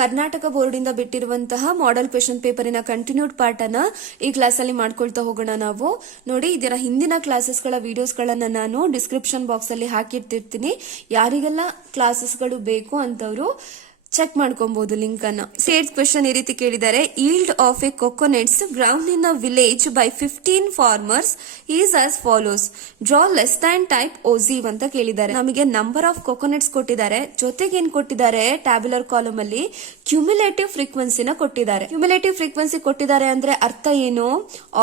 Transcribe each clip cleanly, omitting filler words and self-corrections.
Karnataka board ಇಂದ ಬಿಟ್ಟಿರುವಂತಹ model question ಪೇಪರಿನ continued part ಅನ್ನ ಈ ಕ್ಲಾಸ್ ಅಲ್ಲಿ ಮಾಡ್ಕೊಳ್ತಾ ಹೋಗೋಣ ನಾವು. ನೋಡಿ, ಇದರ ಹಿಂದಿನ ಕ್ಲಾಸಸ್ ಗಳ ವಿಡಿಯೋಸ್ ಗಳನ್ನ ನಾನು ಡಿಸ್ಕ್ರಿಪ್ಷನ್ ಬಾಕ್ಸ್ ಅಲ್ಲಿ ಹಾಕಿರ್ತಿರ್ತೀನಿ. ಯಾರಿಗೆಲ್ಲ ಕ್ಲಾಸಸ್ ಗಳು ಬೇಕು ಅಂತವ್ರು ಚೆಕ್ ಮಾಡ್ಕೊಬಹುದು ಲಿಂಕ್ ಅನ್ನ. ಸ್ಟೇಟ್ ಕ್ವೆಶ್ಚನ್ ಈ ರೀತಿ ಕೇಳಿದ್ದಾರೆ: yield of a coconuts ground in a village by 15 farmers is as follows. Draw less than type ogive ಅಂತ ಕೇಳಿದ್ದಾರೆ. ನಮಗೆ ನಂಬರ್ ಆಫ್ ಕೊಕೊನೆಟ್ಸ್ ಕೊಟ್ಟಿದ್ದಾರೆ, ಜೊತೆಗೆ ಏನ್ ಕೊಟ್ಟಿದ್ದಾರೆ, ಟ್ಯಾಬ್ಯುಲರ್ ಕಾಲಮ್ ಅಲ್ಲಿ ಕ್ಯುಮ್ಯುಲೇಟಿವ್ ಫ್ರೀಕ್ವೆನ್ಸಿನ ಕೊಟ್ಟಿದ್ದಾರೆ. ಕ್ಯುಮ್ಯುಲೇಟಿವ್ ಫ್ರೀಕ್ವೆನ್ಸಿ ಕೊಟ್ಟಿದ್ದಾರೆ ಅಂದ್ರೆ ಅರ್ಥ ಏನು?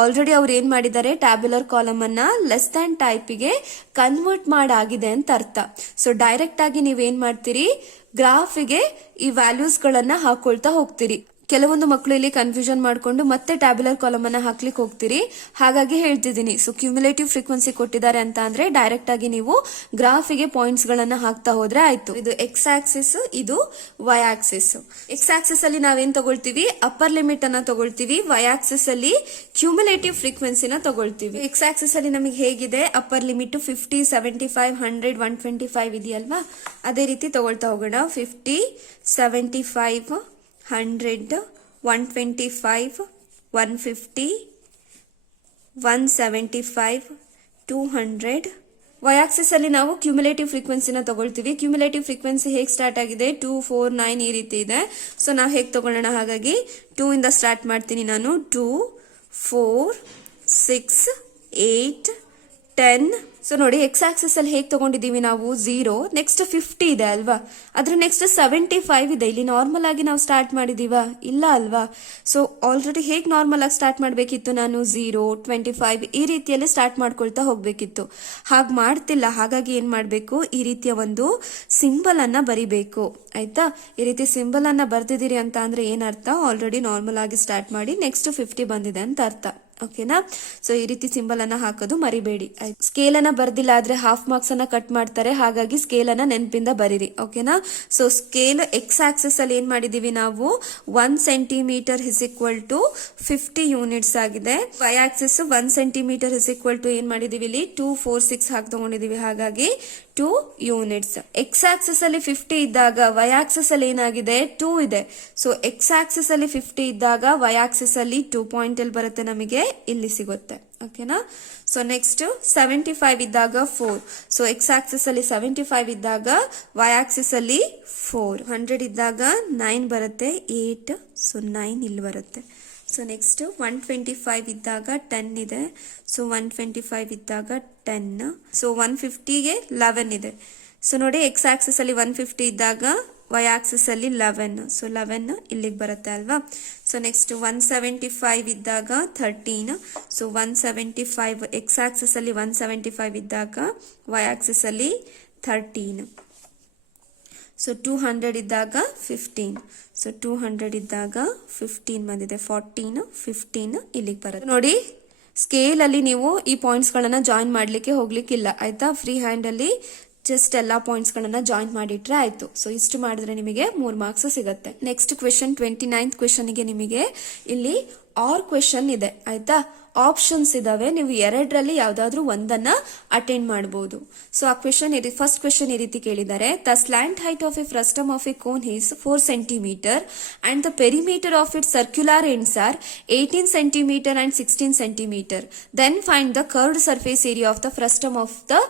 ಆಲ್ರೆಡಿ ಅವ್ರು ಏನ್ ಮಾಡಿದ್ದಾರೆ, ಟ್ಯಾಬ್ಯುಲರ್ ಕಾಲಮ್ ಅನ್ನ ಲೆಸ್ ದ್ಯಾನ್ ಟೈಪ್ ಗೆ ಕನ್ವರ್ಟ್ ಮಾಡಾಗಿದೆ ಅಂತ ಅರ್ಥ. ಸೊ ಡೈರೆಕ್ಟ್ ಆಗಿ ನೀವೇನ್ ಮಾಡ್ತೀರಿ, ಗ್ರಾಫಿಗೆ ಈ ವ್ಯಾಲ್ಯೂಸ್ ಗಳನ್ನ ಹಾಕೊಳ್ತಾ ಹೋಗ್ತೀರಿ. ಕೆಲವೊಂದು ಮಕ್ಕಳು ಇಲ್ಲಿ ಕನ್ಫ್ಯೂಷನ್ ಮಾಡ್ಕೊಂಡು ಮತ್ತೆ ಟ್ಯಾಬ್ಯುಲರ್ ಕಾಲಮ್ ಅನ್ನ ಹಾಕ್ಲಿಕ್ಕೆ ಹೋಗ್ತೀರಿ. ಹಾಗಾಗಿ ಹೇಳ್ತಿದ್ದೀನಿ, ಸೊ ಕ್ಯುಮ್ಯುಲೇಟಿವ್ ಫ್ರೀಕ್ವೆನ್ಸಿ ಕೊಟ್ಟಿದ್ದಾರೆ ಅಂತ ಅಂದ್ರೆ ಡೈರೆಕ್ಟ್ ಆಗಿ ನೀವು ಗ್ರಾಫಿಗೆ ಪಾಯಿಂಟ್ಸ್ ಗಳನ್ನ ಹಾಕ್ತಾ ಹೋದ್ರೆ ಆಯ್ತು. ಇದು ಎಕ್ಸ್ ಆಕ್ಸಿಸ್, ಇದು ವೈ ಆಕ್ಸಿಸ್. ಎಕ್ಸ್ ಆಕ್ಸಿಸ್ ಅಲ್ಲಿ ನಾವೇನ್ ತಗೊಳ್ತೀವಿ, ಅಪ್ಪರ್ ಲಿಮಿಟ್ ಅನ್ನ ತಗೊಳ್ತೀವಿ. ವೈ ಆಕ್ಸಿಸ್ ಅಲ್ಲಿ ಕ್ಯುಮ್ಯುಲೇಟಿವ್ ಫ್ರೀಕ್ವೆನ್ಸಿನ ತಗೊಳ್ತೀವಿ. ಎಕ್ಸ್ ಆಕ್ಸಿಸ್ ಅಲ್ಲಿ ನಮಗೆ ಹೇಗಿದೆ, ಅಪ್ಪರ್ ಲಿಮಿಟ್ 50, 75, 100, 125 ಇದೆಯಲ್ವಾ, ಅದೇ ರೀತಿ ತಗೊಳ್ತಾ ಹೋಗೋಣ. 50, 75, 100, 125, 150, 175, 200. ವೈ ಆಕ್ಸಿಸ್ ಅಲ್ಲಿ ನಾವು ಕ್ಯುಮ್ಯುಲೇಟಿವ್ ಫ್ರೀಕ್ವೆನ್ಸಿನ ತಗೊಳ್ತೀವಿ. ಕ್ಯುಮ್ಯುಲೇಟಿವ್ ಫ್ರೀಕ್ವೆನ್ಸಿ ಹೇಗೆ ಸ್ಟಾರ್ಟ್ ಆಗಿದೆ, 2, 4, 9 ಈ ರೀತಿ ಇದೆ. ಸೊ ನಾವು ಹೇಗೆ ತಗೊಳ್ಳೋಣ, ಹಾಗಾಗಿ 2 ಇಂದ ಸ್ಟಾರ್ಟ್ ಮಾಡ್ತೀನಿ ನಾನು. 2, 4, 6, 8, 10. ಸೊ ನೋಡಿ, ಎಕ್ಸ್ ಆಕ್ಸಿಸ್ ಅಲ್ಲಿ ಹೇಗೆ ತಗೊಂಡಿದೀವಿ ನಾವು, 0, ನೆಕ್ಸ್ಟ್ 50 ಇದೆ ಅಲ್ವಾ, ಅದ್ರ ನೆಕ್ಸ್ಟ್ 75 ಇದೆ. ಇಲ್ಲಿ ನಾರ್ಮಲ್ ಆಗಿ ನಾವು ಸ್ಟಾರ್ಟ್ ಮಾಡಿದೀವಾ, ಇಲ್ಲ ಅಲ್ವಾ. ಸೊ ಆಲ್ರೆಡಿ ಹೇಗೆ ನಾರ್ಮಲ್ ಆಗಿ ಸ್ಟಾರ್ಟ್ ಮಾಡಬೇಕಿತ್ತು, ನಾನು 0, 25 ಈ ರೀತಿಯಲ್ಲಿ ಸ್ಟಾರ್ಟ್ ಮಾಡ್ಕೊಳ್ತಾ ಹೋಗ್ಬೇಕಿತ್ತು. ಹಾಗೆ ಮಾಡ್ತಿಲ್ಲ, ಹಾಗಾಗಿ ಏನ್ ಮಾಡ್ಬೇಕು, ಈ ರೀತಿಯ ಒಂದು ಸಿಂಬಲ್ ಅನ್ನ ಬರಿಬೇಕು. ಆಯ್ತಾ, ಈ ರೀತಿ ಸಿಂಬಲ್ ಅನ್ನ ಬರ್ದಿದ್ದೀರಿ ಅಂತ ಅಂದ್ರೆ ಏನರ್ಥ, ಆಲ್ರೆಡಿ ನಾರ್ಮಲ್ ಆಗಿ ಸ್ಟಾರ್ಟ್ ಮಾಡಿ ನೆಕ್ಸ್ಟ್ 50 ಬಂದಿದೆ ಅಂತ ಅರ್ಥ. ಓಕೆನಾ. ಸೊ ಈ ರೀತಿ ಸಿಂಬಲ್ ಅನ್ನ ಹಾಕೋದು ಮರಿಬೇಡಿ. ಸ್ಕೇಲ್ ಅನ್ನ ಬರ್ದಿಲ್ಲ ಆದ್ರೆ ಹಾಫ್ ಮಾರ್ಕ್ಸ್ ಅನ್ನ ಕಟ್ ಮಾಡ್ತಾರೆ, ಹಾಗಾಗಿ ಸ್ಕೇಲ್ ಅನ್ನ ನೆನಪಿಂದ ಬರೀರಿ. ಓಕೆನಾ. ಸೊ ಸ್ಕೇಲ್ ಎಕ್ಸ್ ಆಕ್ಸಿಸ್ ಅಲ್ಲಿ ಏನ್ ಮಾಡಿದೀವಿ ನಾವು, 1 centimeter is equal to 50 units ಆಗಿದೆ. Y axis 1 centimeter is equal to ಏನ್ ಮಾಡಿದೀವಿ ಇಲ್ಲಿ, 2, 4, 6 ಹಾಕಿ ತಗೊಂಡಿದೀವಿ, ಹಾಗಾಗಿ 2 ಯೂನಿಟ್ಸ್. ಎಕ್ಸ್ ಆಕ್ಸಿಸ್ ಅಲ್ಲಿ 50 ಇದ್ದಾಗ ವೈ ಆಕ್ಸಿಸ್ ಅಲ್ಲಿ ಏನಾಗಿದೆ, 2 ಇದೆ. ಸೊ ಎಕ್ಸ್ ಆಕ್ಸಿಸ್ ಅಲ್ಲಿ 50 ಇದ್ದಾಗ ವೈ ಆಕ್ಸಿಸ್ ಅಲ್ಲಿ 2 ಪಾಯಿಂಟ್ ಅಲ್ಲಿ ಬರುತ್ತೆ, ನಮಗೆ ಇಲ್ಲಿ ಸಿಗುತ್ತೆ. ಓಕೆನಾ. ಸೊ ನೆಕ್ಸ್ಟ್ 75 ಇದ್ದಾಗ 4. ಸೊ ಎಕ್ಸ್ ಆಕ್ಸಿಸ್ ಅಲ್ಲಿ 75 ಇದ್ದಾಗ ವೈ ಆಕ್ಸಿಸ್ ಅಲ್ಲಿ 4. 100 ಇದ್ದಾಗ 9 ಬರುತ್ತೆ, 8. ಸೊ 9 ಇಲ್ಲಿ ಬರುತ್ತೆ. ಸೊ ನೆಕ್ಸ್ಟ್ 125 ಇದ್ದಾಗ 10 ಇದೆ. ಸೊ 125 ಇದ್ದಾಗ 10. ಸೊ 150ಗೆ 11 ಇದೆ. ಸೊ ನೋಡಿ, ಎಕ್ಸ್ ಆಕ್ಸಿಸ್ ಅಲ್ಲಿ 150 ಇದ್ದಾಗ ವೈ ಆಕ್ಸಿಸ್ ಅಲ್ಲಿ 11. ಸೊ 11 ಇಲ್ಲಿಗೆ ಬರುತ್ತೆ ಅಲ್ವಾ. ಸೊ ನೆಕ್ಸ್ಟ್ 175 ಇದ್ದಾಗ 13. ಸೊ 175 ಎಕ್ಸ್ ಆಕ್ಸಿಸ್ ಅಲ್ಲಿ 175 ಇದ್ದಾಗ ವೈ ಆಕ್ಸಿಸ್ ಅಲ್ಲಿ 13. ಸೊ 200 ಇದ್ದಾಗ 15. ಸೊ 200 ಇದ್ದಾಗ 15 ಬಂದಿದೆ, 14, 15 ಇಲ್ಲಿಗೆ ಬರುತ್ತೆ. ನೋಡಿ, ಸ್ಕೇಲ್ ಅಲ್ಲಿ ನೀವು ಈ ಪಾಯಿಂಟ್ಸ್ ಗಳನ್ನ ಜಾಯಿನ್ ಮಾಡ್ಲಿಕ್ಕೆ ಹೋಗ್ಲಿಕ್ಕಿಲ್ಲ, ಆಯ್ತಾ. ಫ್ರೀ ಹ್ಯಾಂಡ್ ಅಲ್ಲಿ ಜಸ್ಟ್ ಎಲ್ಲಾ ಪಾಯಿಂಟ್ಸ್ ಗಳನ್ನ ಜಾಯಿನ್ ಮಾಡಿಟ್ರೆ ಆಯ್ತು. ಸೊ ಇಷ್ಟು ಮಾಡಿದ್ರೆ ನಿಮಗೆ 3 ಮಾರ್ಕ್ಸ್ ಸಿಗುತ್ತೆ. ನೆಕ್ಸ್ಟ್ ಕ್ವೆಶನ್ 29th ಕ್ವೆಶನ್ ಗೆ ನಿಮಗೆ ಇಲ್ಲಿ ಆರ್ ಕ್ವೆಶನ್ ಇದೆ, ಆಯ್ತಾ. ಆಪ್ಷನ್ಸ್ ಇದಾವೆ, ನೀವು ಎರಡರಲ್ಲಿ ಯಾವ್ದಾದ್ರು ಒಂದನ್ನ ಅಟೆಂಡ್ ಮಾಡಬಹುದು. ಸೊ ಆ ಕ್ವೆಶನ್ ಫಸ್ಟ್ ಕ್ವೆಶನ್ ಈ ರೀತಿ ಕೇಳಿದ್ದಾರೆ: the slant height of a frustum of a cone is 4 centimeter and the perimeter of it circular ends are 18 centimeter and 16 centimeter. Then find the curved surface area of the frustum of the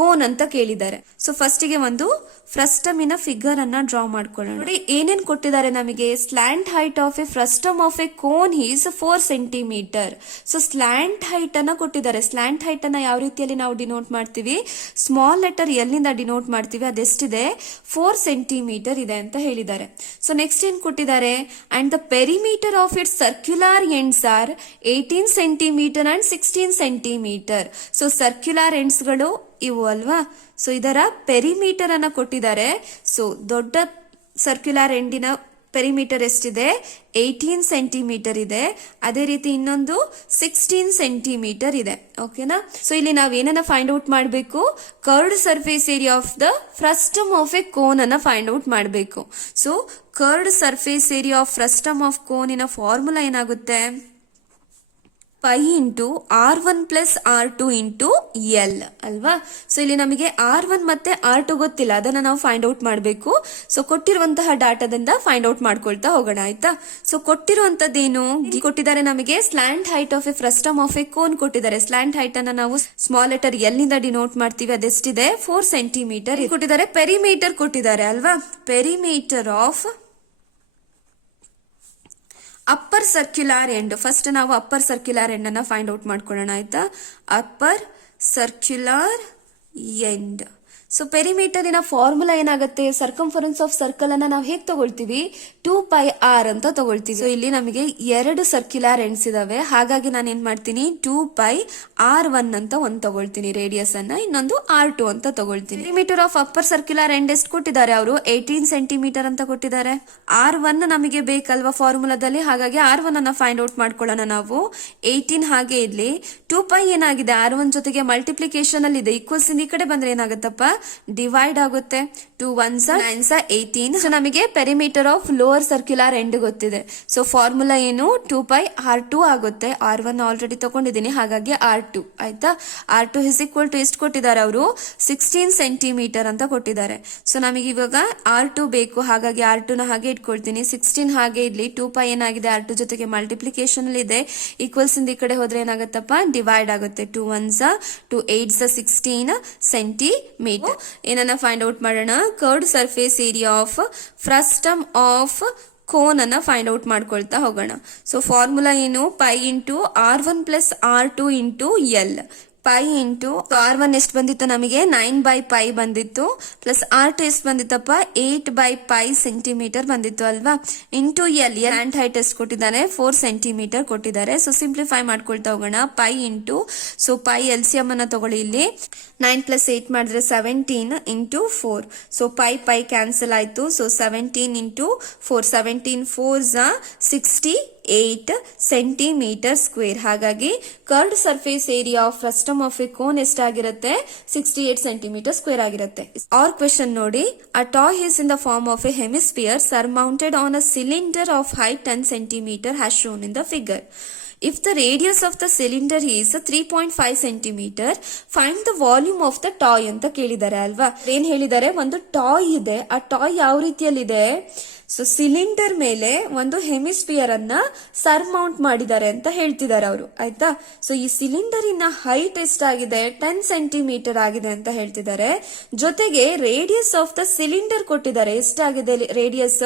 cone ಅಂತ ಕೇಳಿದ್ದಾರೆ. So first ಗೆ ಒಂದು ಫ್ರಸ್ಟಮಿನ figure ಅನ್ನ draw ಮಾಡ್ಕೊಳ್ಳೋಣ. ನೋಡಿ, ಏನೇನ್ ಕೊಟ್ಟಿದ್ದಾರೆ ನಮಗೆ, slant height of a frustum of a cone is 4 centimetre. So slant height ಅನ್ನ ಕೊಟ್ಟಿದ್ದಾರೆ. ಸ್ಲ್ಯಾಂಟ್ ಹೈಟ್ ಅನ್ನ ಯಾವ ರೀತಿಯಲ್ಲಿ ನಾವು ಡಿನೋಟ್ ಮಾಡ್ತೀವಿ, ಸ್ಮಾಲ್ ಲೆಟರ್ ಎಲ್ಲಿಂದ ಡಿನೋಟ್ ಮಾಡ್ತೀವಿ, ಅದೆಷ್ಟಿದೆ, 4 ಸೆಂಟಿಮೀಟರ್ ಇದೆ ಅಂತ ಹೇಳಿದ್ದಾರೆ. ಸೊ ನೆಕ್ಸ್ಟ್ ಏನ್ ಕೊಟ್ಟಿದ್ದಾರೆ, and the perimeter of it circular ends are 18 centimeter and 16 centimetre. So circular ends ಗಳು ಇವು ಅಲ್ವಾ. ಸೊ ಇದರ ಪೆರಿಮೀಟರ್ ಅನ್ನ ಕೊಟ್ಟಿದ್ದಾರೆ. ಸೊ ದೊಡ್ಡ ಸರ್ಕ್ಯುಲರ್ ಎಂಡಿನ ಪೆರಿಮೀಟರ್ ಎಷ್ಟಿದೆ, 18 ಸೆಂಟಿಮೀಟರ್ ಇದೆ. ಅದೇ ರೀತಿ ಇನ್ನೊಂದು 16 ಸೆಂಟಿಮೀಟರ್ ಇದೆ. ಓಕೆನಾ. ಸೊ ಇಲ್ಲಿ ನಾವೇನನ್ನ ಫೈಂಡ್ ಔಟ್ ಮಾಡಬೇಕು, curved surface area of the frustum of a cone ಅನ್ನ ಫೈಂಡ್ ಔಟ್ ಮಾಡಬೇಕು. So curved surface area of frustum of cone ಇನ ಫಾರ್ಮುಲಾ ಏನಾಗುತ್ತೆ, pi into R1 plus R2 into L ಅಲ್ವಾ. ಸೊ ಇಲ್ಲಿ ನಮಗೆ R1 ಮತ್ತೆ R2 ಗೊತ್ತಿಲ್ಲ, ಅದನ್ನ ನಾವು ಫೈಂಡ್ ಔಟ್ ಮಾಡಬೇಕು. ಸೊ ಕೊಟ್ಟಿರುವಂತಹ ಡಾಟಾದಿಂದ ಫೈಂಡ್ ಔಟ್ ಮಾಡ್ಕೊಳ್ತಾ ಹೋಗೋಣ ಆಯ್ತಾ. ಸೊ ಕೊಟ್ಟಿರುವಂತದ್ದೇನು ಕೊಟ್ಟಿದ್ದಾರೆ ನಮಗೆ, slant height of a frustum of a cone ಕೊಟ್ಟಿದ್ದಾರೆ. ಸ್ಲ್ಯಾಂಟ್ ಹೈಟ್ ಅನ್ನ ನಾವು ಸ್ಮಾಲ್ ಲೆಟರ್ ಎಲ್ ನಿಂದ ಡಿನೋಟ್ ಮಾಡ್ತೀವಿ, ಅದೆಷ್ಟಿದೆ 4 ಸೆಂಟಿಮೀಟರ್ ಕೊಟ್ಟಿದ್ದಾರೆ. ಪೆರಿಮೀಟರ್ ಕೊಟ್ಟಿದ್ದಾರೆ ಅಲ್ವಾ, perimeter of upper circular end. First ನಾವು ಅಪ್ಪರ್ ಸರ್ಕ್ಯುಲರ್ ಎಂಡ್ ಅನ್ನ ಫೈಂಡ್ ಔಟ್ ಮಾಡ್ಕೊಳ್ಳೋಣ ಆಯ್ತಾ. Upper circular end. ಸೊ ಪೆರಿಮೀಟರಿನ ಫಾರ್ಮುಲಾ ಏನಾಗುತ್ತೆ, ಸರ್ಕಂಫರೆನ್ಸ್ ಆಫ್ ಸರ್ಕಲ್ ಅನ್ನ ನಾವು ಹೇಗೆ ತಗೊಳ್ತೀವಿ, 2πr ಅಂತ ತಗೊಳ್ತೀವಿ. ಸೊ ಇಲ್ಲಿ ನಮಗೆ 2 ಸರ್ಕ್ಯುಲರ್ ಎಂಡ್ಸ್ ಇದಾವೆ, ಹಾಗಾಗಿ ನಾನು ಏನ್ ಮಾಡ್ತೀನಿ 2πr1 ಅಂತ ಒಂದು ತಗೊಳ್ತೀನಿ ರೇಡಿಯಸ್ ಅನ್ನ, ಇನ್ನೊಂದು R2 ಅಂತ ತಗೊಳ್ತೀನಿ. Perimeter of upper circular end ಎಷ್ಟು ಕೊಟ್ಟಿದ್ದಾರೆ ಅವರು, 18 ಸೆಂಟಿಮೀಟರ್ ಅಂತ ಕೊಟ್ಟಿದ್ದಾರೆ. R1 ನಮಗೆ ಬೇಕಲ್ವಾ ಫಾರ್ಮುಲಾದಲ್ಲಿ, ಹಾಗಾಗಿ R1 ಅನ್ನ ಫೈಂಡ್ ಔಟ್ ಮಾಡ್ಕೊಳ್ಳೋಣ ನಾವು. 18 ಹಾಗೆ ಇರ್ಲಿ. 2π ಏನಾಗಿದೆ R1 ಜೊತೆಗೆ ಮಲ್ಟಿಪ್ಲಿಕೇಶನ್ ಅಲ್ಲಿ ಇದೆ, ಈಕ್ವಲ್ಸ್ ಈ ಕಡೆ ಬಂದ್ರೆ ಏನಾಗುತ್ತಪ್ಪ, ಡಿವೈಡ್ ಆಗುತ್ತೆ. 2 1s 9s 18. ಸೊ ನಮಗೆ perimeter of lower circular end ಗೊತ್ತಿದೆ. ಸೊ ಫಾರ್ಮುಲಾ ಏನು, 2πr2 ಆಗುತ್ತೆ. R1 ಆಲ್ರೆಡಿ ತಗೊಂಡಿದ್ದೀನಿ, ಹಾಗಾಗಿ R2 ಆಯ್ತಾ. R2 ಇಸ್ ಈಕ್ವಲ್ ಟು ಎಷ್ಟು ಕೊಟ್ಟಿದ್ದಾರೆ ಅವರು, 16 ಸೆಂಟಿಮೀಟರ್ ಅಂತ ಕೊಟ್ಟಿದ್ದಾರೆ. ಸೊ ನಮಗೆ ಇವಾಗ R2 ಬೇಕು, ಹಾಗಾಗಿ R2 ನ ಹಾಗೆ ಇಟ್ಕೊಳ್ತೀನಿ. 16 ಹಾಗೆ ಇರ್ಲಿ. 2π ಏನಾಗಿದೆ R2 ಜೊತೆಗೆ ಮಲ್ಟಿಪ್ಲಿಕೇಶನ್ ಅಲ್ಲಿ ಇದೆ, ಈಕ್ವಲ್ಸ್ ಇಂದ ಈ ಕಡೆ ಹೋದ್ರೆ ಏನಾಗುತ್ತಪ್ಪ, ಡಿವೈಡ್ ಆಗುತ್ತೆ. 2 1s 2 8s 16 ಸೆಂಟಿಮೀಟರ್. ಏನನ್ನ ಫೈಂಡ್ ಔಟ್ ಮಾಡೋಣ, curved surface area of frustum of cone ಅನ್ನ ಫೈಂಡ್ ಔಟ್ ಮಾಡ್ಕೊಳ್ತಾ ಹೋಗೋಣ. ಸೊ ಫಾರ್ಮುಲಾ ಏನು, pi into R1 plus R2 into L. Pi into R1 ಎಷ್ಟು ಬಂದಿತ್ತು ನಮಗೆ, 9/π ಬಂದಿತ್ತು, ಪ್ಲಸ್ R2 ಎಷ್ಟು ಬಂದಿತ್ತಪ್ಪ, 8/π ಸೆಂಟಿಮೀಟರ್ ಬಂದಿತ್ತು ಅಲ್ವಾ, ಇಂಟು ಎಲ್. ಸ್ಲ್ಯಾಂಟ್ ಹೈಟ್ ಎಷ್ಟು ಕೊಟ್ಟಿದ್ದಾರೆ, 4 ಸೆಂಟಿಮೀಟರ್ ಕೊಟ್ಟಿದ್ದಾರೆ. ಸೊ ಸಿಂಪ್ಲಿಫೈ ಮಾಡ್ಕೊಳ್ತಾ ಹೋಗೋಣ. Pi into, so pi LCM ಅನ್ನ ತಗೊಳ್ಳಿ, ಇಲ್ಲಿ 9 + 8 ಮಾಡಿದ್ರೆ 17 ಇಂಟು 4. ಸೊ ಪೈ ಕ್ಯಾನ್ಸಲ್ ಆಯ್ತು. So 17 into 4, 17 4s 68 centimeter square. ಹಾಗಾಗಿ curved surface area of frustum of a cone ಎಷ್ಟಾಗಿರುತ್ತೆ, 68 ಸೆಂಟಿಮೀಟರ್ ಸ್ಕ್ವೇರ್ ಆಗಿರುತ್ತೆ. ಆರ್ ಕ್ವೆಶನ್ ನೋಡಿ, a toy is in the form of a hemisphere surmounted on a cylinder of height 10 centimeter has shown in the figure. If the radius of the cylinder is 3.5 centimeter, find the volume of the toy ಅಂತ ಕೇಳಿದ್ದಾರೆ ಅಲ್ವಾ. ಏನ್ ಹೇಳಿದ್ದಾರೆ, ಒಂದು toy ಇದೆ, ಆ toy ಯಾವ ರೀತಿಯಲ್ಲಿದೆ, ಸೊ ಸಿಲಿಂಡರ್ ಮೇಲೆ ಒಂದು ಹೆಮಿಸ್ಫಿಯರ್ ಅನ್ನ ಸರ್ಮೌಂಟ್ ಮಾಡಿದ್ದಾರೆ ಅಂತ ಹೇಳ್ತಿದ್ದಾರೆ ಅವರು ಆಯ್ತಾ. ಸೊ ಈ ಸಿಲಿಂಡರಿನ ಹೈಟ್ ಎಷ್ಟಾಗಿದೆ, 10 ಸೆಂಟಿಮೀಟರ್ ಆಗಿದೆ ಅಂತ ಹೇಳ್ತಿದ್ದಾರೆ. ಜೊತೆಗೆ ರೇಡಿಯಸ್ ಆಫ್ ದ ಸಿಲಿಂಡರ್ ಕೊಟ್ಟಿದ್ದಾರೆ, ಎಷ್ಟಾಗಿದೆ ರೇಡಿಯಸ್,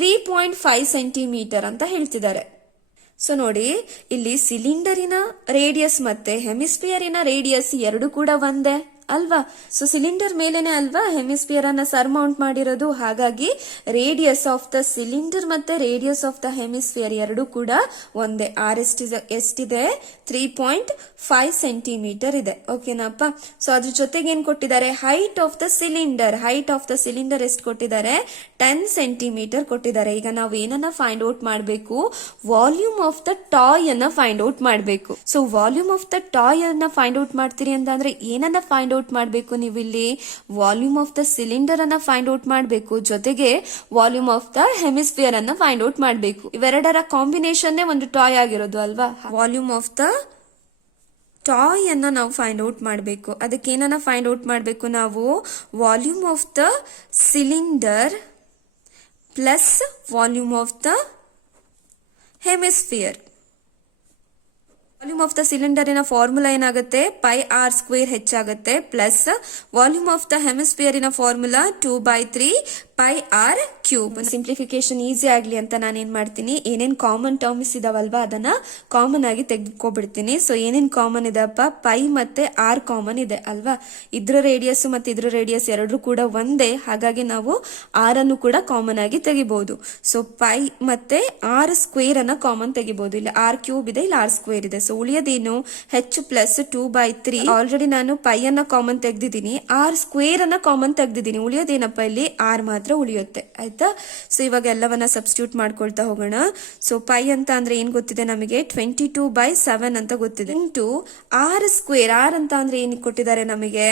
3.5 ಸೆಂಟಿಮೀಟರ್ ಅಂತ ಹೇಳ್ತಿದ್ದಾರೆ. ಸೊ ನೋಡಿ, ಇಲ್ಲಿ ಸಿಲಿಂಡರಿನ ರೇಡಿಯಸ್ ಮತ್ತೆ ಹೆಮಿಸ್ಫಿಯರಿನ ರೇಡಿಯಸ್ ಎರಡು ಕೂಡ ಒಂದೇ ಅಲ್ವಾ. ಸೊ ಸಿಲಿಂಡರ್ ಮೇಲೆನೆ ಅಲ್ವಾ ಹೆಮಿಸ್ಫಿಯರ್ ಅನ್ನ ಸರ್ಮೌಂಟ್ ಮಾಡಿರೋದು, ಹಾಗಾಗಿ ರೇಡಿಯಸ್ ಆಫ್ ದ ಸಿಲಿಂಡರ್ ಮತ್ತೆ ರೇಡಿಯಸ್ ಆಫ್ ದ ಹೆಮಿಸ್ಫಿಯರ್ ಎರಡು ಕೂಡ ಒಂದೇ. ಆರ್ ಎಷ್ಟಿದೆ, 3.5 ಸೆಂಟಿಮೀಟರ್ ಇದೆ. ಓಕೆನಪ್ಪ. ಸೊ ಅದ್ರ ಜೊತೆಗೆ ಏನ್ ಕೊಟ್ಟಿದ್ದಾರೆ, height of the cylinder. Height of the cylinder ಎಷ್ಟು ಕೊಟ್ಟಿದ್ದಾರೆ, 10 ಸೆಂಟಿಮೀಟರ್ ಕೊಟ್ಟಿದ್ದಾರೆ. ಈಗ ನಾವು ಏನನ್ನ ಫೈಂಡ್ ಔಟ್ ಮಾಡಬೇಕು, ವಾಲ್ಯೂಮ್ ಆಫ್ ದ ಟಾಯ್ ಅನ್ನ ಫೈಂಡ್ ಔಟ್ ಮಾಡಬೇಕು. So volume of the toy ಅನ್ನ ಫೈಂಡ್ ಔಟ್ ಮಾಡ್ತೀರಿ ಅಂತಂದ್ರೆ ಏನನ್ನ ಫೈಂಡ್ ಔಟ್ ಮಾಡಬೇಕು, ನೀವು ಇಲ್ಲಿ ವಾಲ್ಯೂಮ್ ಆಫ್ ದ ಸಿಲಿಂಡರ್ ಅನ್ನ ಫೈಂಡ್ ಔಟ್ ಮಾಡಬೇಕು, ಜೊತೆಗೆ ವಾಲ್ಯೂಮ್ ಆಫ್ ದ ಹೆಮಿಸ್ಫಿಯರ್ ಅನ್ನ ಫೈಂಡ್ ಔಟ್ ಮಾಡಬೇಕು. ಇವೆರಡರ ಕಾಂಬಿನೇಷನ್ ಒಂದು ಟಾಯ್ ಆಗಿರೋದು ಅಲ್ವಾ. ವಾಲ್ಯೂಮ್ ಆಫ್ ದ ಟಾಯ್ ಅನ್ನ ನಾವು ಫೈಂಡ್ ಔಟ್ ಮಾಡಬೇಕು. ಅದಕ್ಕೆ ಏನನ್ನ ಫೈಂಡ್ ಔಟ್ ಮಾಡಬೇಕು ನಾವು, volume of the cylinder plus volume of the hemisphere. Volume of the cylinder ಇನ ಫಾರ್ಮುಲಾ ಏನಾಗುತ್ತೆ, πr² ಹೆಚ್ಚಾಗುತ್ತೆ, plus volume of the hemisphere ಇನ formula 2/3 πr cube. Simplification easy ಆಗ್ಲಿ ಅಂತ ನಾನು ಏನ್ ಮಾಡ್ತೀನಿ, ಏನೇನ್ ಕಾಮನ್ ಟರ್ಮ್ಸ್ ಇದಾವಲ್ವಾ ಅದನ್ನ ಕಾಮನ್ ಆಗಿ ತೆಗೆದುಕೊಬಿಡ್ತೀನಿ. ಸೊ ಏನೇನ್ ಕಾಮನ್ ಇದೆಪ್ಪ, ಪೈ ಮತ್ತೆ ಆರ್ ಕಾಮನ್ ಇದೆ ಅಲ್ವಾ. ಇದ್ರ ರೇಡಿಯಸ್ ಮತ್ತೆ ಇದ್ರ ರೇಡಿಯಸ್ ಎರಡೂ ಕೂಡ ಒಂದೇ, ಹಾಗಾಗಿ ನಾವು ಆರ್ ಅನ್ನು ಕೂಡ ಕಾಮನ್ ಆಗಿ ತೆಗಿಬಹುದು. ಸೊ ಪೈ ಮತ್ತೆ ಆರ್ ಸ್ಕ್ವೇರ್ ಅನ್ನ ಕಾಮನ್ ತೆಗಿಬಹುದು. ಇಲ್ಲಿ r³ ಇದೆ, ಇಲ್ಲಿ r² ಇದೆ. ಸೊ ಉಳಿಯೋದೇನು, h ಪ್ಲಸ್ 2/3. ಆಲ್ರೆಡಿ ನಾನು ಪೈ ಅನ್ನ ಕಾಮನ್ ತೆಗ್ದಿದ್ದೀನಿ, r² ಅನ್ನ ಕಾಮನ್ ತೆಗ್ದಿದ್ದೀನಿ. ಉಳಿಯೋದೇನಪ್ಪ, ಇಲ್ಲಿ r ಮಾತ್ರ ಉಳಿಯುತ್ತೆ ಆಯ್ತಾ. ಸೊ ಇವಾಗ ಎಲ್ಲವನ್ನ ಸಬ್ಸ್ಟಿಟ್ಯೂಟ್ ಮಾಡ್ಕೊಳ್ತಾ ಹೋಗೋಣ. ಸೊ ಪೈ ಅಂತ ಅಂದ್ರೆ ಏನ್ ಗೊತ್ತಿದೆ ನಮಗೆ, 22/7 ಅಂತ ಗೊತ್ತಿದೆ, ಇಂಟು r². ಆರ್ ಅಂತ ಅಂದ್ರೆ ಏನ್ ಕೊಟ್ಟಿದ್ದಾರೆ ನಮಗೆ,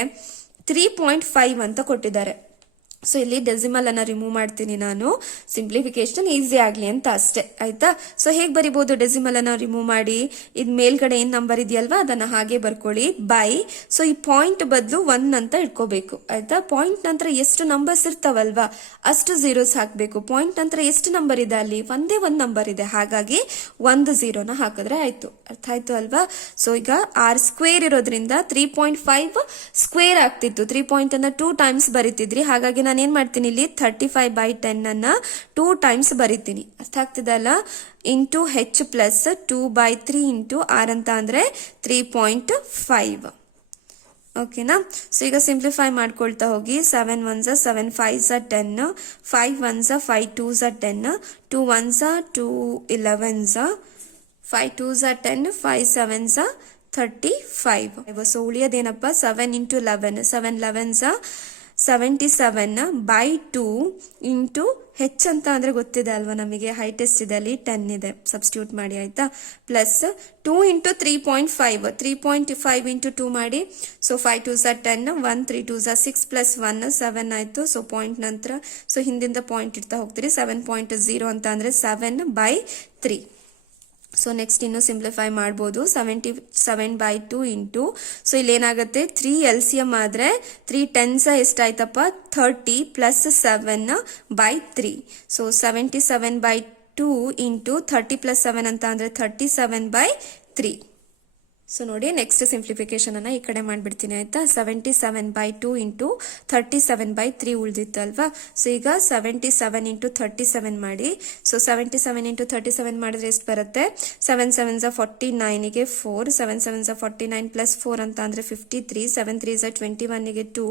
3.5 ಅಂತ ಕೊಟ್ಟಿದ್ದಾರೆ. ಸೊ ಇಲ್ಲಿ ಡೆಸಿಮಲ್ ಅನ್ನ ರಿಮೂವ್ ಮಾಡ್ತೀನಿ ನಾನು, ಸಿಂಪ್ಲಿಫಿಕೇಶನ್ ಈಸಿ ಆಗ್ಲಿ ಅಂತ ಅಷ್ಟೇ, ಆಯ್ತಾ. ಸೊ ಹೇಗೆ ಬರಿಬಹುದು ಡೆಸಿಮಲ್ ಅನ್ನ ರಿಮೂವ್ ಮಾಡಿ, ಇದ್ ಮೇಲ್ಗಡೆ ಏನ್ ನಂಬರ್ ಇದೆಯಲ್ವಾ ಅದನ್ನ ಹಾಗೆ ಬರ್ಕೊಳ್ಳಿ ಬೈ. ಸೊ ಈ ಪಾಯಿಂಟ್ ಬದಲು 1 ಅಂತ ಇಟ್ಕೋಬೇಕು, ಆಯ್ತಾ. ಪಾಯಿಂಟ್ ನಂತರ ಎಷ್ಟು ನಂಬರ್ಸ್ ಇರ್ತಾವಲ್ವಾ ಅಷ್ಟು ಝೀರೋಸ್ ಹಾಕ್ಬೇಕು. ಪಾಯಿಂಟ್ ನಂತರ ಎಷ್ಟು ನಂಬರ್ ಇದೆ ಅಲ್ಲಿ, ಒಂದೇ ಒಂದು ನಂಬರ್ ಇದೆ, ಹಾಗಾಗಿ 1 0ನ ಹಾಕಿದ್ರೆ ಆಯ್ತು. ಅರ್ಥ ಆಯ್ತು ಅಲ್ವಾ. ಸೊ ಈಗ r ಸ್ಕ್ವೇರ್ ಇರೋದ್ರಿಂದ 3.5 ಸ್ಕ್ವೇರ್ ಆಗ್ತಿತ್ತು. 3 ಪಾಯಿಂಟ್ ಅನ್ನ 2 ಟೈಮ್ಸ್ ಬರೀತಿದ್ರಿ, ಹಾಗಾಗಿ ನಾನು ಏನ್ ಮಾಡ್ತೀನಿ ಇಲ್ಲಿ 35/10 ಅನ್ನ 2 ಟೈಮ್ಸ್ ಬರೀತೀನಿ. ಅರ್ಥ ಆಗ್ತಿದಲ್ಲ. Into h plus 2/3 into r ಅಂತ ಅಂದ್ರೆ 3.5. ಓಕೆನಾ. ಸೊ ಈಗ ಸಿಂಪ್ಲಿಫೈ ಮಾಡ್ಕೊಳ್ತಾ ಹೋಗಿ. 7 1s 7 5s 10, 5 1s 5 2s 10, 2 1s 2 11s, 5 2s 10, 5 7s 35. So ಉಳಿಯೋದೇನಪ್ಪ 7 ಇಂಟು 11, 7 11s 77/2 ಇಂಟು ಹೆಚ್ ಅಂತ ಅಂದ್ರೆ ಗೊತ್ತಿದೆ ಅಲ್ವಾ ನಮಗೆ, ಹೈಟ್ ಎಷ್ಟಿದೆ ಅಲ್ಲಿ 10 ಇದೆ, ಸಬ್ಸ್ಟಿಟ್ಯೂಟ್ ಮಾಡಿ ಆಯ್ತಾ. ಪ್ಲಸ್ 2 ಇಂಟು 3.5, 3.5 ಇಂಟು 2 ಮಾಡಿ. ಸೊ 5 2s 10, 1 3 2s 6 ಪ್ಲಸ್ 1 7 ಆಯ್ತು. ಸೊ ಪಾಯಿಂಟ್ ನಂತರ ಸೊ ಹಿಂದಿಂದ ಪಾಯಿಂಟ್ ಇಡ್ತಾ ಹೋಗ್ತೀರಿ. 7.0 ಅಂತ ಅಂದ್ರೆ 7/3. ಸೊ ನೆಕ್ಸ್ಟ್ ಇನ್ನು ಸಿಂಪ್ಲಿಫೈ ಮಾಡ್ಬೋದು. 77/2 ಇಂಟು, ಸೊ ಇಲ್ಲಿ ಏನಾಗುತ್ತೆ 3 LCM ಆದ್ರೆ 3 10s ಎಷ್ಟಾಯ್ತಪ್ಪ 30 plus 7/3. So 77/2 into 30 plus 7 ಅಂತ ಅಂದ್ರೆ 37/3. ಸೊ ನೋಡಿ ನೆಕ್ಸ್ಟ್ ಸಿಂಪ್ಲಿಫಿಕೇಶನ್ ಅನ್ನ ಈ ಕಡೆ ಮಾಡ್ಬಿಡ್ತೀನಿ ಆಯ್ತಾ. 77/2 ಇಂಟು 37/3 ಉಳಿದಿತ್ತು ಅಲ್ವಾ. ಸೊ ಈಗ 77 ಇಂಟು 37 ಮಾಡಿ. ಸೊ 77 ಇಂಟು 37 ಮಾಡಿದ್ರೆ ಎಷ್ಟು ಬರುತ್ತೆ, 7 7s 49 ಗೆ 4, 7 7s 49 ಪ್ಲಸ್ 4 ಅಂತ ಅಂದ್ರೆ 53, 7 3s 21 ಗೆ 2,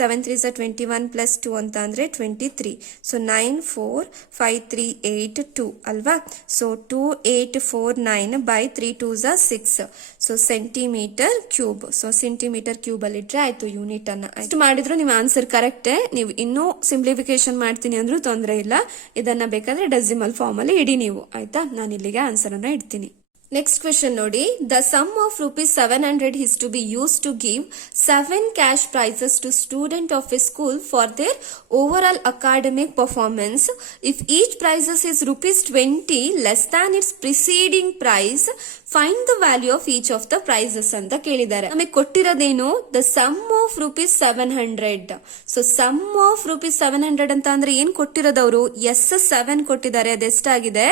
7 3s 21 ಪ್ಲಸ್ 2 ಅಂತ ಅಂದ್ರೆ 23. ಸೊ 9 4 5 3 8 2 ಅಲ್ವಾ. So 2849/3 2s 6. So centimetre cube. So centimetre cube ಅಲ್ಲಿ ಇಟ್ರೆ ಆಯ್ತು ಯೂನಿಟ್ ಅನ್ನ. ಇಷ್ಟು ಮಾಡಿದ್ರು ನಿಮ್ಮ ಆನ್ಸರ್ ಕರೆಕ್ಟ್. ನೀವು ಇನ್ನೂ ಸಿಂಪ್ಲಿಫಿಕೇಶನ್ ಮಾಡ್ತೀನಿ ಅಂದ್ರೂ ತೊಂದರೆ ಇಲ್ಲ. ಇದನ್ನ ಬೇಕಾದ್ರೆ ಡೆಸಿಮಲ್ ಫಾರ್ಮ್ ಅಲ್ಲಿ ಇಡಿ ನೀವು, ಆಯ್ತಾ. ನಾನು ಇಲ್ಲಿಗೆ ಆನ್ಸರ್ ಅನ್ನ ಇಡ್ತೀನಿ. ನೆಕ್ಸ್ಟ್ ಕ್ವೆಶನ್ ನೋಡಿ. The sum of ₹700 is to be used to give 7 cash prizes to student of a school for their overall academic performance. If each prizes is ₹20 less than its preceding prize, find the value of each of the prizes ಅಂತ ಕೇಳಿದ್ದಾರೆ. ನಮಗೆ ಕೊಟ್ಟಿರೋದೇನು, the sum of ₹700. So sum of ₹700 ಅಂತ ಅಂದ್ರೆ ಏನ್ ಕೊಟ್ಟಿರೋದವರು, S7 ಕೊಟ್ಟಿದ್ದಾರೆ. ಅದೆಷ್ಟಾಗಿದೆ,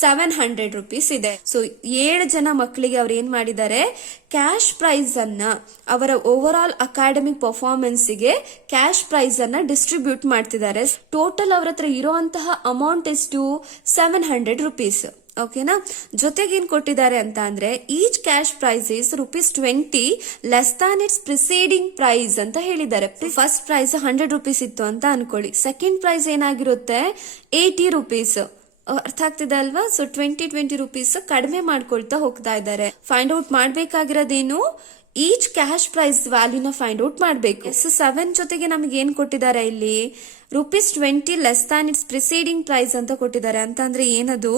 ₹700 ಇದೆ. So 7 ಜನ ಮಕ್ಕಳಿಗೆ ಅವ್ರು ಏನ್ ಮಾಡಿದ್ದಾರೆ, ಕ್ಯಾಶ್ ಪ್ರೈಸ್ ಅನ್ನ ಅವರ ಓವರ್ ಆಲ್ ಅಕಾಡೆಮಿಕ್ ಪರ್ಫಾರ್ಮೆನ್ಸ್ ಗೆ ಕ್ಯಾಶ್ ಪ್ರೈಸ್ ಅನ್ನ ಡಿಸ್ಟ್ರಿಬ್ಯೂಟ್ ಮಾಡ್ತಿದ್ದಾರೆ. ಟೋಟಲ್ ಅವ್ರ ಹತ್ರ ಇರುವಂತಹ ಅಮೌಂಟ್ ಎಷ್ಟು, ₹700. ಓಕೆನಾ. ಜೊತೆಗೆ ಏನ್ ಕೊಟ್ಟಿದ್ದಾರೆ ಅಂತ ಅಂದ್ರೆ each cash prize is ₹20 less than its preceding prize ಅಂತ ಹೇಳಿದ್ದಾರೆ. ಫಸ್ಟ್ ಪ್ರೈಸ್ ₹100 ಇತ್ತು ಅಂತ ಅನ್ಕೊಳ್ಳಿ. ಸೆಕೆಂಡ್ ಪ್ರೈಸ್ ಏನಾಗಿರುತ್ತೆ, ₹80. ಅರ್ಥ ಆಗ್ತಿದೆ ಅಲ್ವಾ. ಸೊ 20 ರೂಪೀಸ್ ಕಡಿಮೆ ಮಾಡ್ಕೊಳ್ತಾ ಹೋಗ್ತಾ ಇದ್ದಾರೆ. ಫೈಂಡ್ ಔಟ್ ಮಾಡ್ಬೇಕಾಗಿರೋದೇನು, ಈಚ್ ಕ್ಯಾಶ್ ಪ್ರೈಸ್ ವ್ಯಾಲ್ಯೂನ ಫೈಂಡ್ ಔಟ್ ಮಾಡ್ಬೇಕು. 7 ಜೊತೆಗೆ ನಮಗೆ ಏನ್ ಕೊಟ್ಟಿದ್ದಾರೆ ಇಲ್ಲಿ, ₹20 less than its preceding prize ಅಂತ ಕೊಟ್ಟಿದ್ದಾರೆ. ಅಂತ ಅಂದ್ರೆ ಏನದು,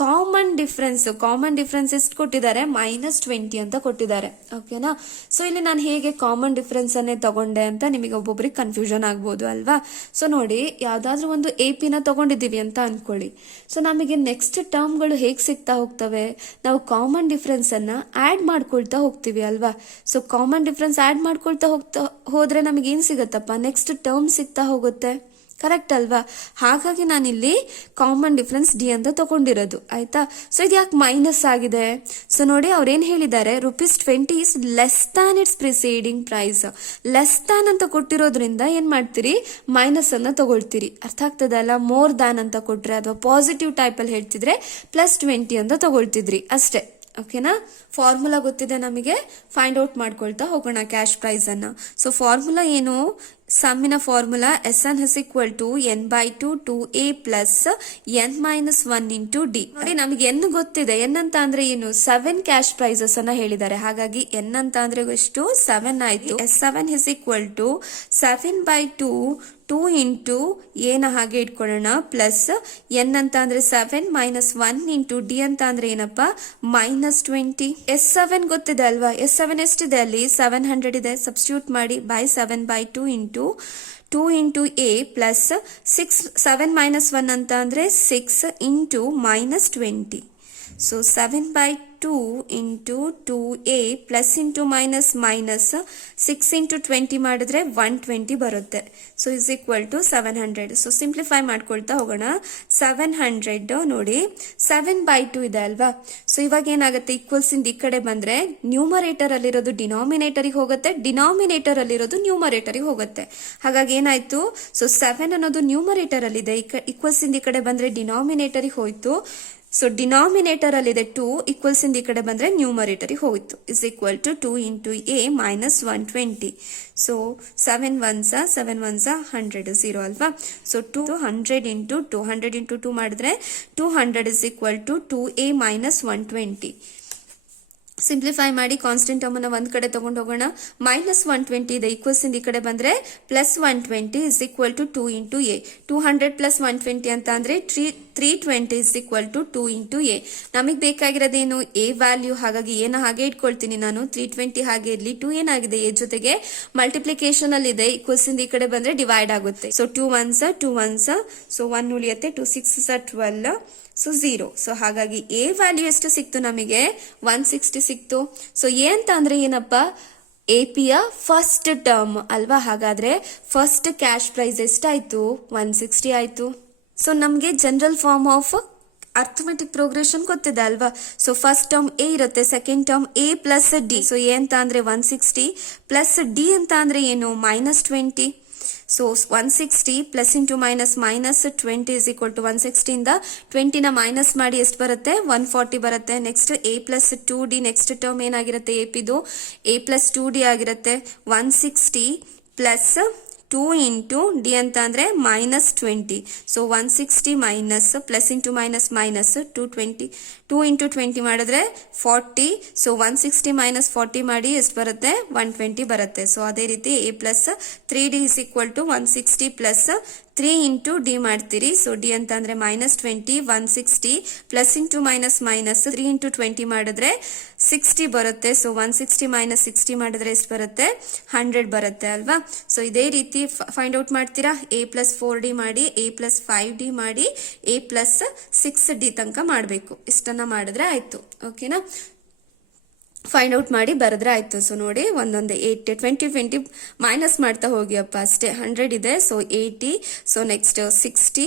ಕಾಮನ್ ಡಿಫ್ರೆನ್ಸ್. ಕಾಮನ್ ಡಿಫ್ರೆನ್ಸ್ ಎಷ್ಟು ಕೊಟ್ಟಿದ್ದಾರೆ, -20 ಅಂತ ಕೊಟ್ಟಿದ್ದಾರೆ. ಓಕೆನಾ. ಸೊ ಇಲ್ಲಿ ನಾನು ಹೇಗೆ ಕಾಮನ್ ಡಿಫ್ರೆನ್ಸ್ ಅನ್ನೇ ತಗೊಂಡೆ ಅಂತ ನಿಮಗೆ ಒಬ್ಬೊಬ್ರಿಗೆ ಕನ್ಫ್ಯೂಷನ್ ಆಗ್ಬೋದು ಅಲ್ವಾ. ಸೊ ನೋಡಿ, ಯಾವ್ದಾದ್ರು ಒಂದು AP ನ ತಗೊಂಡಿದೀವಿ ಅಂತ ಅನ್ಕೊಳ್ಳಿ. ಸೊ ನಮಗೆ ನೆಕ್ಸ್ಟ್ ಟರ್ಮ್ಗಳು ಹೇಗ್ ಸಿಗ್ತಾ ಹೋಗ್ತವೆ, ನಾವು ಕಾಮನ್ ಡಿಫ್ರೆನ್ಸ್ ಅನ್ನ ಆಡ್ ಮಾಡ್ಕೊಳ್ತಾ ಹೋಗ್ತೀವಿ ಅಲ್ವಾ. ಸೊ ಕಾಮನ್ ಡಿಫ್ರೆನ್ಸ್ ಆಡ್ ಮಾಡ್ಕೊಳ್ತಾ ಹೋದ್ರೆ ನಮಗೆ ಏನ್ ಸಿಗತ್ತಪ್ಪ, ನೆಕ್ಸ್ಟ್ ಟರ್ಮ್ ಸಿಗ್ತಾ ಹೋಗುತ್ತೆ. ಕರೆಕ್ಟ್ ಅಲ್ವಾ. ಹಾಗಾಗಿ ನಾನಿಲ್ಲಿ ಕಾಮನ್ ಡಿಫ್ರೆನ್ಸ್ D ಅಂತ ತಗೊಂಡಿರೋದು, ಆಯ್ತಾ. ಸೊ ಇದು ಯಾಕೆ ಮೈನಸ್ ಆಗಿದೆ, ಸೊ ನೋಡಿ ಅವ್ರೇನ್ ಹೇಳಿದ್ದಾರೆ, ₹20 is less than its preceding prize. Less than ಅಂತ ಕೊಟ್ಟಿರೋದ್ರಿಂದ ಏನ್ ಮಾಡ್ತೀರಿ, ಮೈನಸ್ ಅನ್ನ ತಗೊಳ್ತೀರಿ. ಅರ್ಥ ಆಗ್ತದಲ್ಲ. ಮೋರ್ ದಾನ್ ಅಂತ ಕೊಟ್ರೆ ಅಥವಾ ಪಾಸಿಟಿವ್ ಟೈಪ್ ಅಲ್ಲಿ ಹೇಳ್ತಿದ್ರೆ +20 ಅಂತ ತಗೊಳ್ತಿದ್ರಿ ಅಷ್ಟೇ. ಓಕೆನಾ. ಫಾರ್ಮುಲಾ ಗೊತ್ತಿದೆ ನಮಗೆ, ಫೈಂಡ್ ಔಟ್ ಮಾಡ್ಕೊಳ್ತಾ ಹೋಗೋಣ ಕ್ಯಾಶ್ ಪ್ರೈಸ್ ಅನ್ನ. ಸೊ ಫಾರ್ಮುಲಾ ಏನು, ಸಮ್ಮಿನ formula SN is equal to n/2 2a plus n-1 into d. ನೋಡಿ ನಮಗೆ n ಗೊತ್ತಿದೆ. n ಅಂತ ಅಂದ್ರೆ ಏನು, 7 ಕ್ಯಾಶ್ ಪ್ರೈಸಸ್ ಅನ್ನ ಹೇಳಿದ್ದಾರೆ. ಹಾಗಾಗಿ n ಅಂತ ಅಂದ್ರೆ ಎಷ್ಟು, 7 ಆಯ್ತು. S7 is equal to 7/2 2 into ಏನ ಹಾಗೆ ಇಟ್ಕೊಳ್ಳೋಣ ಪ್ಲಸ್ n ಅಂತ ಅಂದ್ರೆ 7 -1 ಇಂಟು d ಅಂತ ಅಂದ್ರೆ ಏನಪ್ಪ, -20. S7 ಗೊತ್ತಿದೆ ಅಲ್ವಾ. S7 ಎಷ್ಟಿದೆ ಅಲ್ಲಿ, 700 ಇದೆ. ಸಬ್ಸ್ಟಿಟ್ಯೂಟ್ ಮಾಡಿ. By 7/2 into 2 2 into A plus 7 minus 1 ಅಂತ ಅಂದರೆ 6 into minus 20. So 7/2 into 2a plus into minus minus 6 into 20 ಮಾಡಿದ್ರೆ 120 ಬರುತ್ತೆ. So is equal to 700. So simplify ಮಾಡ್ಕೊಳ್ತಾ ಹೋಗೋಣ. 700 ನೋಡಿ 7/2 ಇದೆ ಅಲ್ವಾ. ಸೊ ಇವಾಗ ಏನಾಗುತ್ತೆ, ಈಕ್ವಲ್ಸ್ ಇಂದ ಈ ಕಡೆ ಬಂದ್ರೆ ನ್ಯೂಮರೇಟರ್ ಅಲ್ಲಿರೋದು ಡಿನಾಮಿನೇಟರಿಗೆ ಹೋಗುತ್ತೆ, ಡಿನಾಮಿನೇಟರ್ ಅಲ್ಲಿರೋದು ನ್ಯೂಮರೇಟರಿಗೆ ಹೋಗುತ್ತೆ. ಹಾಗಾಗಿ ಏನಾಯ್ತು, ಸೊ 7 ಅನ್ನೋದು ನ್ಯೂಮರೇಟರ್ ಅಲ್ಲಿದೆ, ಈಕ್ವಲ್ಸ್ ಇಂದ ಈ ಕಡೆ ಬಂದ್ರೆ ಡಿನಾಮಿನೇಟರಿಗೆ ಹೋಯ್ತು. ಸೊ ಡಿನಾಮಿನೇಟರ್ ಅಲ್ಲಿದೆ 2, ಈಕ್ವಲ್ಸ್ ಇಂದ ಈ ಕಡೆ ಬಂದ್ರೆ ನ್ಯೂಮರೇಟರಿಗೆ ಹೋಯ್ತು. Is equal to 2 into A minus 120. So 7 1s 100 0 ಅಲ್ವಾ. ಸೊ 200 ಇಂಟು 2 ಮಾಡಿದ್ರೆ 200 is equal to 2a minus 120. Simplify ಮಾಡಿ ಕಾನ್ಸ್ಟೆಂಟ್ ಟರ್ಮ್ ಅನ್ನ ಒಂದ್ ಕಡೆ ತಗೊಂಡು ಹೋಗೋಣ. ಮೈನಸ್ 120 ಇದೆ, ಈಕ್ವಲ್ಸ್ ಇಂದ ಈ ಕಡೆ ಬಂದ್ರೆ plus 120 is equal to 2 into a. 200 plus 120 ಅಂತ ಅಂದ್ರೆ 320 is equal to 2 into a. ನಮಗೆ ಬೇಕಾಗಿರೋದೇನು, ಎ ವ್ಯಾಲ್ಯೂ. ಹಾಗಾಗಿ ಏನ ಹಾಗೆ ಇಟ್ಕೊಳ್ತೀನಿ ನಾನು, 320 ಹಾಗೆ ಇರ್ಲಿ. 2 ಏನಾಗಿದೆ, ಎ ಜೊತೆಗೆ ಮಲ್ಟಿಪ್ಲಿಕೇಶನ್ ಅಲ್ಲಿ ಇದೆ, ಈಕ್ವಲ್ಸ್ ಇಂದ ಈ ಕಡೆ ಬಂದ್ರೆ ಡಿವೈಡ್ ಆಗುತ್ತೆ. ಸೊ 2 1s ಸೊ 1 ಉಳಿಯುತ್ತೆ, 2 6s 12. ಸೊ 0. ಸೊ ಹಾಗಾಗಿ ಎ ವ್ಯಾಲ್ಯೂ ಎಷ್ಟು ಸಿಕ್ತು ನಮಗೆ, 160 ಸಿಕ್ತು. ಸೊ ಎ ಅಂತ ಅಂದ್ರೆ ಏನಪ್ಪಾ, ಎಪಿಯ ಫಸ್ಟ್ ಟರ್ಮ್ ಅಲ್ವಾ. ಹಾಗಾದ್ರೆ ಫಸ್ಟ್ ಕ್ಯಾಶ್ ಪ್ರೈಸ್ ಎಷ್ಟಾಯ್ತು, 160 ಆಯ್ತು. ಸೊ ನಮ್ಗೆ general form of arithmetic progression ಗೊತ್ತಿದೆ ಅಲ್ವಾ. ಸೊ ಫಸ್ಟ್ ಟರ್ಮ್ ಎ ಇರುತ್ತೆ, second term a plus d. So a ಅಂತ ಅಂದ್ರೆ 160 ಪ್ಲಸ್ ಡಿ ಅಂತ ಅಂದ್ರೆ ಏನು, minus 20. So 160 plus into minus minus 20 is equal to 160 ಇಂದ 20 ನ ಮೈನಸ್ ಮಾಡಿ ಎಷ್ಟು ಬರುತ್ತೆ, 140 ಬರುತ್ತೆ. Next A plus 2d, next term ಏನಾಗಿರುತ್ತೆ, ಎಪಿದು ಎ ಪ್ಲಸ್ 2d ಆಗಿರುತ್ತೆ. 160 ಪ್ಲಸ್ 2 ಇಂಟು ಡಿ ಅಂತ ಅಂದ್ರೆ minus 20. So 160 minus plus into minus minus 220. 2 into 20 ಮಾಡಿದ್ರೆ 40. ಸೊ 160 ಮೈನಸ್ 40 ಮಾಡಿ ಎಷ್ಟು ಬರುತ್ತೆ, 120 ಬರುತ್ತೆ. ಸೊ ಅದೇ ರೀತಿ a plus 3d is equal to 160 plus 3 into d ಮಾಡ್ತೀರಿ. ಸೊ ಡಿ ಅಂತ ಅಂದ್ರೆ minus 20, 160 plus into minus minus 3 into 20 ಮಾಡಿದ್ರೆ 60 ಬರುತ್ತೆ. ಸೊ 160 ಮೈನಸ್ 60 ಮಾಡಿದ್ರೆ ಎಷ್ಟು ಬರುತ್ತೆ, 100 ಬರುತ್ತೆ ಅಲ್ವಾ. ಸೊ ಇದೇ ರೀತಿ ಫೈಂಡ್ ಔಟ್ ಮಾಡ್ತೀರಾ. ಎ ಪ್ಲಸ್ 4d ಮಾಡಿ, ಎ ಪ್ಲಸ್ 5d ಮಾಡಿ, ಎ ಪ್ಲಸ್ 6d ತನಕ ಮಾಡಬೇಕು. ಇಷ್ಟನ್ನ ಮಾಡಿದ್ರೆ ಆಯ್ತು. ಓಕೆನಾ, ಫೈಂಡ್ ಔಟ್ ಮಾಡಿ ಬರೆದ್ರೆ ಆಯ್ತು. ಸೊ ನೋಡಿ ಒಂದೊಂದೇ 20 ಮೈನಸ್ ಮಾಡ್ತಾ ಹೋಗಿ ಅಪ್ಪ ಅಷ್ಟೇ. 100 ಇದೆ, ಸೊ 80. ಸೊ ನೆಕ್ಸ್ಟ್ 60,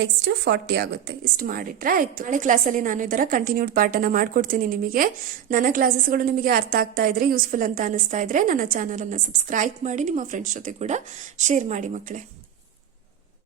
ನೆಕ್ಸ್ಟ್ 40 ಆಗುತ್ತೆ. ಇಷ್ಟು ಮಾಡಿಟ್ರೆ ಆಯ್ತು. ನಾಳೆ ಕ್ಲಾಸಲ್ಲಿ ನಾನು ಇದರ ಕಂಟಿನ್ಯೂಡ್ ಪಾರ್ಟನ್ನ ಮಾಡ್ಕೊಡ್ತೀನಿ ನಿಮಗೆ. ನನ್ನ ಕ್ಲಾಸಸ್ಗಳು ನಿಮಗೆ ಅರ್ಥ ಆಗ್ತಾ ಇದ್ರೆ, ಯೂಸ್ಫುಲ್ ಅಂತ ಅನಿಸ್ತಾ ಇದ್ರೆ ನನ್ನ ಚಾನಲ್ ಅನ್ನ ಸಬ್ಸ್ಕ್ರೈಬ್ ಮಾಡಿ, ನಿಮ್ಮ ಫ್ರೆಂಡ್ಸ್ ಜೊತೆ ಕೂಡ ಶೇರ್ ಮಾಡಿ ಮಕ್ಕಳೇ.